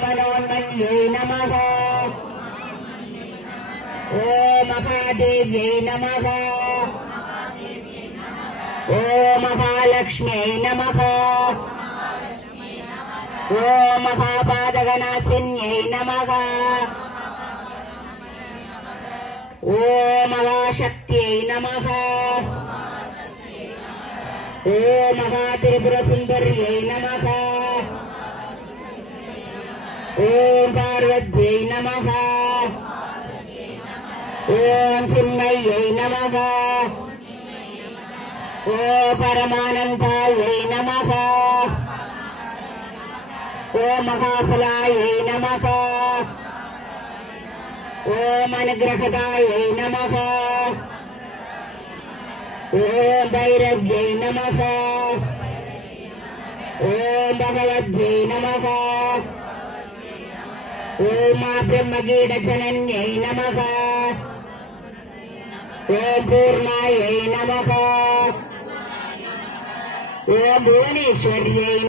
मनोन्मन्यै नमः ॐ महादेव्यै नमः ॐ महालक्ष्म्यै नमः ॐ महापादगनाशिन्यै नमः ॐ महाशक्त्यै नमः ॐ महात्रिपुरसुन्दर्यै नमः ॐ पार्वत्यै नमः ॐ चिन्मय्यै नमः ॐ परमानन्दायै नमः ॐ महाफलायै नमः ॐ अनुग्रहदायै नमः ॐ भैरव्यै नमः ॐ भगवद्यै नमः ॐ ब्रह्मगीडजनन्यै नमः ॐ पूर्णायै नमः ॐ भुवनेश्वर्यै